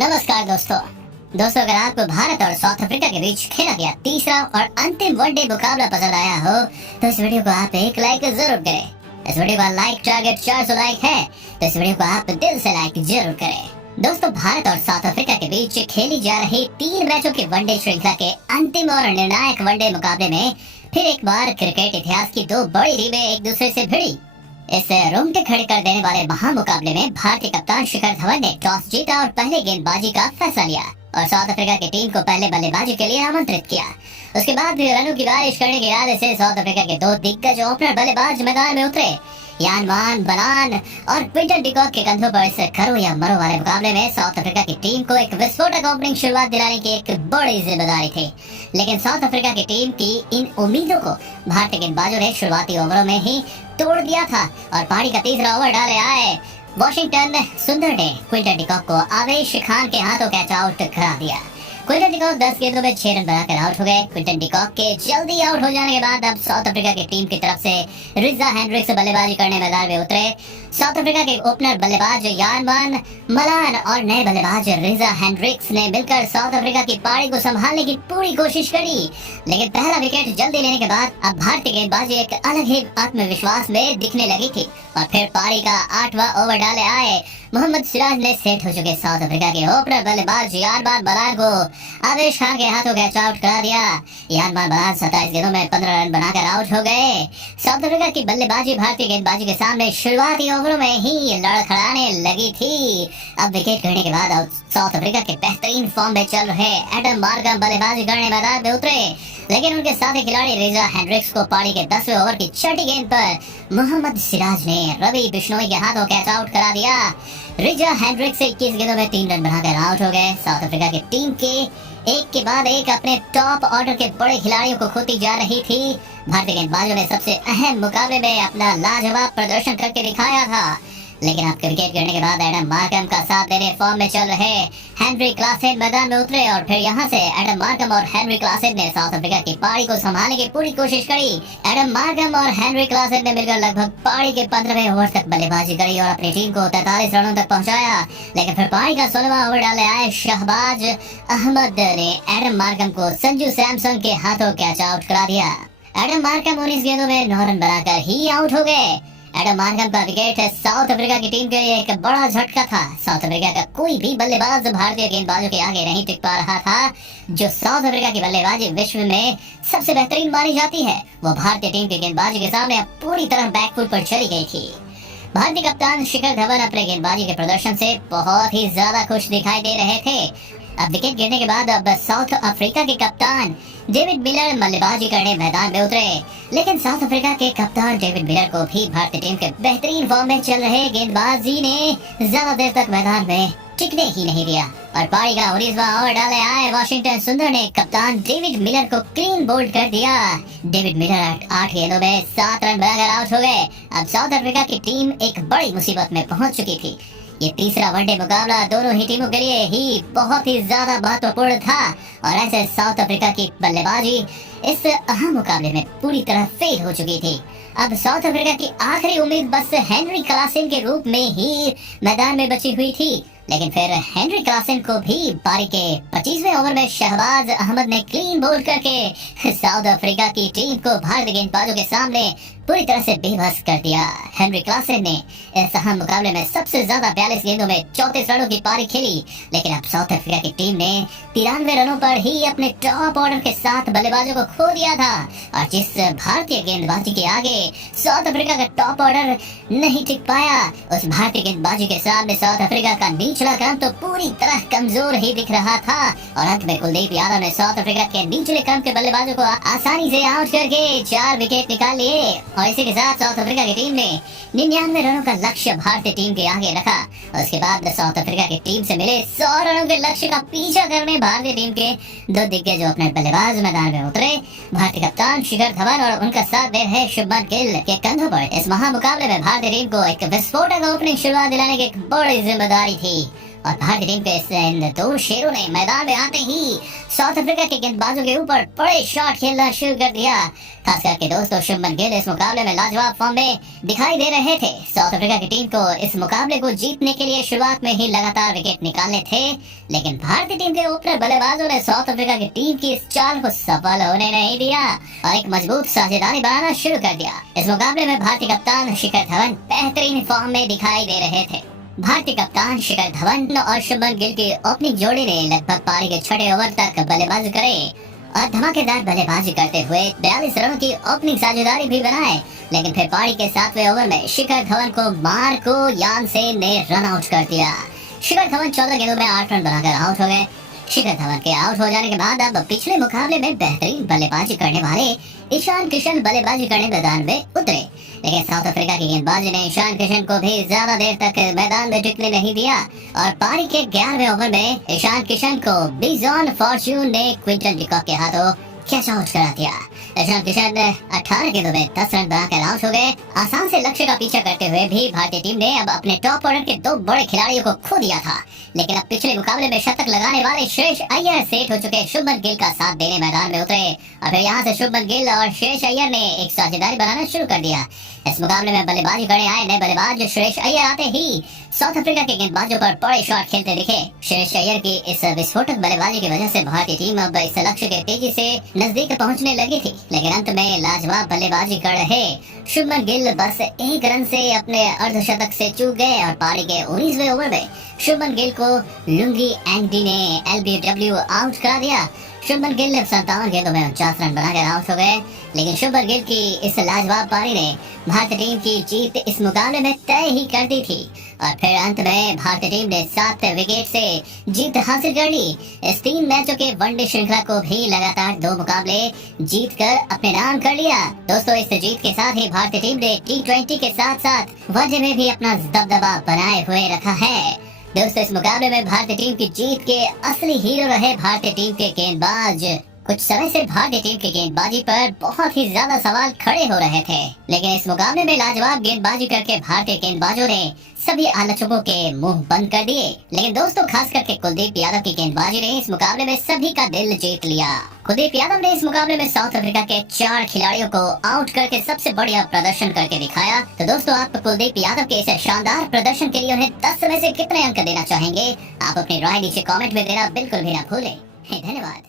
नमस्कार दोस्तों अगर आपको भारत और साउथ अफ्रीका के बीच खेला गया तीसरा और अंतिम वनडे मुकाबला पसंद आया हो तो इस वीडियो को आप एक लाइक जरूर करें। इस वीडियो का लाइक टारगेट 400 लाइक है तो इस वीडियो को आप दिल से लाइक जरूर करें। दोस्तों, भारत और साउथ अफ्रीका के बीच खेली जा रही 3 मैचों की वनडे श्रृंखला के अंतिम और निर्णायक वनडे मुकाबले में फिर एक बार क्रिकेट इतिहास की 2 बड़ी टीमें एक दूसरे से भिड़ी। इस रोंगटे खड़े कर देने वाले महामुकाबले में भारतीय कप्तान शिखर धवन ने टॉस जीता और पहले गेंदबाजी का फैसला लिया और साउथ अफ्रीका की टीम को पहले बल्लेबाजी के लिए आमंत्रित किया। उसके बाद भी रनों की बारिश करने के इरादे से साउथ अफ्रीका के 2 दिग्गज ओपनर बल्लेबाज मैदान में उतरे। यान मान बनान और क्विंटन डिकॉक के कंधों पर इस करो या मरो वाले मुकाबले में साउथ अफ्रीका की टीम को एक विस्फोटक ओपनिंग शुरुआत दिलाने की एक बड़ी जिम्मेदारी थी, लेकिन साउथ अफ्रीका की टीम की इन उम्मीदों को भारतीय गेंदबाजों ने शुरुआती ओवरों में ही तोड़ दिया था और पारी का तीसरा ओवर डाले आए वॉशिंगटन सुंदर ने क्विंटन डिकॉक को आवेश खान के हाथों कैच आउट करा दिया। क्विंटन डिकॉक 10 गेंदों में 6 रन बनाकर आउट हो गए। क्विंटन डिकॉक के जल्दी आउट हो जाने के बाद अब साउथ अफ्रीका की टीम की तरफ से रिजा हेंड्रिक्स बल्लेबाजी करने मैदान में उतरे। साउथ अफ्रीका के ओपनर बल्लेबाज यान मान मलान और नए बल्लेबाज रिजा हेंड्रिक्स ने मिलकर साउथ अफ्रीका की पारी को संभालने की पूरी कोशिश करी, लेकिन पहला विकेट जल्दी लेने के बाद अब भारतीय गेंदबाजी एक अलग ही आत्मविश्वास में दिखने लगी थी और फिर पारी का 8वां ओवर डाले आए मोहम्मद सिराज ने सेट हो चुके साउथ अफ्रीका के ओपनर बल्लेबाज यानमान मलान को आवेश खान के हाथों कैच आउट करा दिया। यानमान मलान 27 गेंदों में 15 रन बनाकर आउट हो गए। साउथ अफ्रीका की बल्लेबाजी भारतीय गेंदबाजी के सामने शुरुआती ओवरों में ही लड़खड़ाने लगी थी। अब विकेट गिरने के बाद साउथ अफ्रीका के बेहतरीन फॉर्म में चल रहे एडम मार्गम बल्लेबाजी करने मैदान में उतरे, लेकिन उनके साथी खिलाड़ी रिजा हेंड्रिक्स को पारी के 10वें ओवर की 6ठी गेंद पर मोहम्मद सिराज ने रवि बिश्नोई के हाथों कैच आउट करा दिया। रिजा हेंड्रिक्स 21 गेंदों में 3 रन बनाकर आउट हो गए। साउथ अफ्रीका की टीम के एक के बाद एक अपने टॉप ऑर्डर के बड़े खिलाड़ियों को खोती जा रही थी। भारतीय गेंदबाजों ने सबसे अहम मुकाबले में अपना लाजवाब प्रदर्शन करके दिखाया था, लेकिन अब विकेट गिरने के बाद एडम मार्कम का साथ देने फॉर्म में चल रहे हेनरी क्लासेन मैदान में उतरे और फिर यहां से एडम मार्कम और हेनरी क्लासेन ने साउथ अफ्रीका की पारी को संभालने की पूरी कोशिश करी। एडम मार्कम और हेनरी क्लासेन ने मिलकर लगभग पारी के 15वें ओवर तक बल्लेबाजी करी और अपनी टीम को 43 रनों तक पहुंचाया, लेकिन फिर पारी का 16वां ओवर डाले आए शहबाज अहमद ने एडम मार्कम को संजू सैमसन के हाथों कैच आउट करा दिया। एडम मार्कम 19 गेंदों में 9 रन बनाकर ही आउट हो गए। एडम मार्कम का विकेट साउथ अफ्रीका की टीम के लिए एक बड़ा झटका था। साउथ अफ्रीका का कोई भी बल्लेबाज भारतीय गेंदबाजों के आगे नहीं टिक पा रहा था। जो साउथ अफ्रीका की बल्लेबाजी विश्व में सबसे बेहतरीन मानी जाती है, वो भारतीय टीम की गेंदबाजी के सामने पूरी तरह बैकफुट पर चली गई थी। भारतीय कप्तान शिखर धवन अपने गेंदबाजी के प्रदर्शन से बहुत ही ज्यादा खुश दिखाई दे रहे थे। अब विकेट गिरने के बाद अब साउथ अफ्रीका के कप्तान डेविड मिलर बल्लेबाजी करने मैदान में उतरे, लेकिन साउथ अफ्रीका के कप्तान डेविड मिलर को भी भारतीय टीम के बेहतरीन फॉर्म में चल रहे गेंदबाजी ने ज्यादा देर तक मैदान में टिकने ही नहीं दिया और पारी का 19वां ओवर डाले आए वॉशिंगटन सुंदर ने कप्तान डेविड मिलर को क्लीन बोल्ड कर दिया। डेविड मिलर 8 गेंदों में 7 रन बनाकर आउट हो गए। अब साउथ अफ्रीका की टीम एक बड़ी मुसीबत में पहुंच चुकी थी। ये तीसरा वनडे मुकाबला दोनों ही टीमों के लिए ही बहुत ही ज्यादा महत्वपूर्ण था और ऐसे साउथ अफ्रीका की बल्लेबाजी इस अहम मुकाबले में पूरी तरह फेल हो चुकी थी। अब साउथ अफ्रीका की आखिरी उम्मीद बस हेनरी क्लासेन के रूप में ही मैदान में बची हुई थी, लेकिन फिर हेनरी क्लासेन को भी पारी के 25वें ओवर में शहबाज अहमद ने क्लीन बोल्ड करके साउथ अफ्रीका की टीम को भारतीय गेंदबाजों के सामने पूरी तरह से बेबस कर दिया। हेनरी क्लासेन ने इस अहम मुकाबले में सबसे ज्यादा 42 गेंदों में 34 रनों की पारी खेली, लेकिन अब साउथ अफ्रीका की टीम ने 93 रनों पर ही अपने टॉप ऑर्डर के साथ बल्लेबाजों को खो दिया था और जिस भारतीय गेंदबाजी के आगे साउथ अफ्रीका का टॉप ऑर्डर नहीं टिक पाया, उस भारतीय गेंदबाजी के सामने साउथ अफ्रीका का निचला क्रम तो पूरी तरह कमजोर ही दिख रहा था और अंत में कुलदीप यादव ने साउथ अफ्रीका के निचले क्रम के बल्लेबाजों को आसानी से आउट करके 4 विकेट निकाल लिए और इसी के साथ साउथ अफ्रीका की टीम ने 99 रनों का लक्ष्य भारतीय टीम के आगे रखा। उसके बाद साउथ अफ्रीका की टीम से मिले 100 रनों के लक्ष्य का पीछा करने भारतीय टीम के 2 दिग्गज ओपनर बल्लेबाज मैदान में उतरे। भारतीय कप्तान शिखर धवन और उनका साथ दे रहे शुभमन गिल के कंधों पर इस महामुकाबले में भारतीय टीम को एक विस्फोटक ओपनिंग शुरुआत दिलाने की एक बड़ी जिम्मेदारी थी और भारतीय टीम के इन दो शेरों ने मैदान में आते ही साउथ अफ्रीका के गेंदबाजों के ऊपर बड़े शॉट खेलना शुरू कर दिया। खास करके दोस्तों शुभमन गिल इस मुकाबले में लाजवाब फॉर्म में दिखाई दे रहे थे। साउथ अफ्रीका की टीम को इस मुकाबले को जीतने के लिए शुरुआत में ही लगातार विकेट निकालने थे, लेकिन भारतीय टीम के ओपनर बल्लेबाजों ने साउथ अफ्रीका की टीम की इस चाल को सफल होने नहीं दिया और एक मजबूत साझेदारी बनाना शुरू कर दिया। इस मुकाबले में भारतीय कप्तान शिखर धवन बेहतरीन फॉर्म में दिखाई दे रहे थे। भारतीय कप्तान शिखर धवन और शुभमन गिल की ओपनिंग जोड़ी ने लगभग पारी के 6 ओवर तक बल्लेबाजी करे और धमाकेदार बल्लेबाजी करते हुए 42 रनों की ओपनिंग साझेदारी भी बनाए, लेकिन फिर पारी के 7वें ओवर में शिखर धवन को मार्को यानसेन ने रन आउट कर दिया। शिखर धवन 14 गेंदों में 8 रन बनाकर आउट हो गए। शिखर धवन के आउट हो जाने के बाद अब पिछले मुकाबले में बेहतरीन बल्लेबाजी करने वाले ईशान किशन बल्लेबाजी करने मैदान में उतरे, लेकिन साउथ अफ्रीका की गेंदबाजी ने ईशान किशन को भी ज्यादा देर तक मैदान में टिकने नहीं दिया और पारी के 11वें ओवर में ईशान किशन को बिजॉन फॉर्च्यून ने क्विंटन डिकॉक के हाथों कैच आउट करा दिया। ईशान किशन 18 गेंदों में 10 रन बनाकर आउट हो गए। आसान से लक्ष्य का पीछा करते हुए भी भारतीय टीम ने अब अपने टॉप ऑर्डर के 2 बड़े खिलाड़ियों को खो दिया था, लेकिन अब पिछले मुकाबले में शतक लगाने वाले श्रेयस अय्यर सेट हो चुके शुभमन गिल का साथ देने मैदान में उतरे और फिर यहाँ से शुभमन गिल और श्रेयस अय्यर ने एक साझेदारी बनाना शुरू कर दिया। इस मुकाबले में बल्लेबाजी करने आए नए बल्लेबाज श्रेयस अय्यर आते ही साउथ अफ्रीका के गेंदबाजों पर बड़े शॉट खेलते दिखे। श्रेयस अय्यर की इस विस्फोटक बल्लेबाजी की वजह से भारतीय टीम अब इस लक्ष्य के तेजी से नजदीक पहुंचने लगी थी, लेकिन अंत में लाजवाब बल्लेबाजी कर रहे शुभमन गिल बस 1 रन से अपने अर्धशतक से चूक गए और पारी के 19वें ओवर में शुभमन गिल को लुंगी एंगडी ने LBW आउट करा दिया। शुभमन गिल 57 गेंदों में 49 रन बनाकर आउट हो गए, लेकिन शुभमन गिल की इस लाजवाब पारी ने भारतीय टीम की जीत इस मुकाबले में तय ही कर दी थी और फिर अंत में भारतीय टीम ने 7 विकेट से जीत हासिल कर ली। इस 3 मैचों के वनडे श्रृंखला को भी लगातार 2 मुकाबले जीत कर अपने नाम कर लिया। दोस्तों इस जीत के साथ ही भारतीय टीम ने T20 के साथ साथ वनडे में भी अपना दबदबा बनाए हुए रखा है। दोस्तों इस मुकाबले में भारतीय टीम की जीत के असली हीरो रहे भारतीय टीम के गेंदबाज। कुछ समय से भारतीय टीम की गेंदबाजी पर बहुत ही ज्यादा सवाल खड़े हो रहे थे, लेकिन इस मुकाबले में लाजवाब गेंदबाजी करके भारतीय गेंदबाजों ने सभी आलोचकों के मुंह बंद कर दिए। लेकिन दोस्तों खास करके कुलदीप यादव की गेंदबाजी ने इस मुकाबले में सभी का दिल जीत लिया। कुलदीप यादव ने इस मुकाबले में साउथ अफ्रीका के 4 खिलाड़ियों को आउट करके सबसे बढ़िया प्रदर्शन करके दिखाया। तो दोस्तों आप कुलदीप यादव के इस शानदार प्रदर्शन के लिए उन्हें 10 में से कितने अंक देना चाहेंगे? आप अपनी राय नीचे कॉमेंट में देना बिल्कुल भी ना भूलें। धन्यवाद।